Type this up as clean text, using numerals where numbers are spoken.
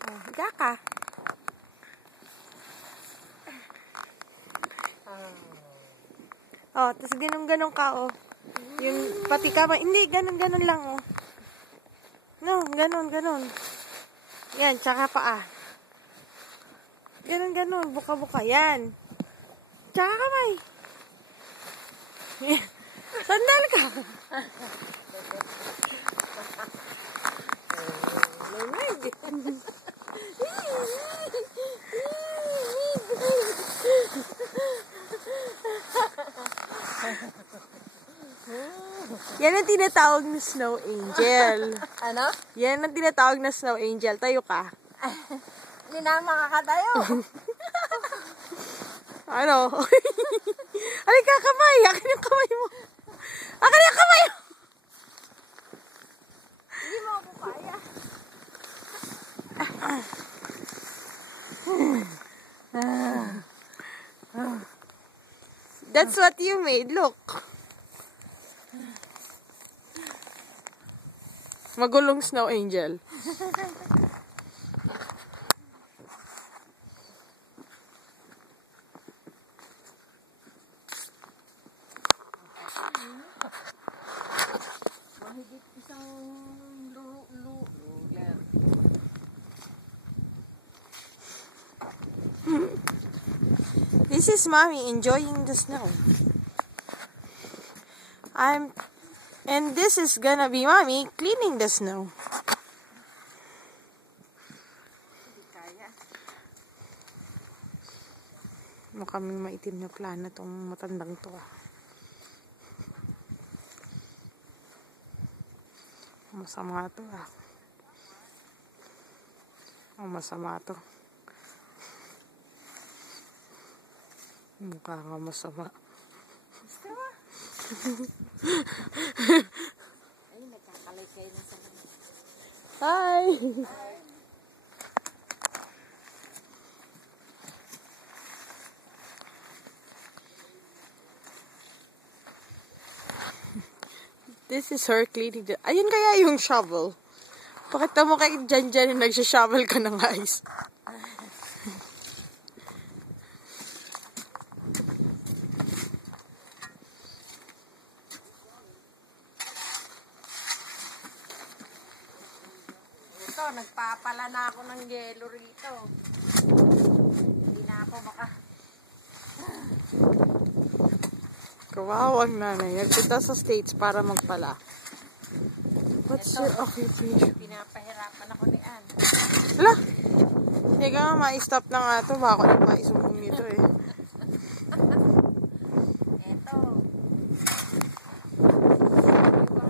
Oh, higa ka. Oh, tapos ganun-ganun ka, oh. Yung pati kamay. Hindi, ganun-ganun lang, oh. No, ganun-ganun. Yan, tsaka paa. Ganun-ganun, buka-buka. Yan. Tsaka kamay. Sandal ka. Yan ang tinatawag na snow angel. Ano? Yan ang tinatawag na snow angel. Tayo ka. Hindi na makakatayo. Ano? Alin ka, kamay. Akin yung kamay mo. Akin yung kamay mo. Hindi mo ako kaya. That's what you made. Look. Magulong snow angel. Mahigit isang luler. This is mommy enjoying the snow. And this is gonna be mommy cleaning the snow. Hindi kaya. Mukhang maitim na plana tong matandang to. Masama to ah. Masama to. Mukha nga masama. Gusto mo? Ay, nagkakalay na sa mga. Hi! This is her cleaning. Ayun kaya yung shovel. Pakita mo kay Jan yung nagsha-shovel ka ng ice. Ito, nagpapala na ako ng yelo rito. Hindi na ako Kawawang nanay. Nagpunta sa States para magpala. What's your occupation? Pinapahirapan ako ni Ann. Hala! Hindi ka nga, ma-stop na nga ito. Baka na maisumbong nito eh.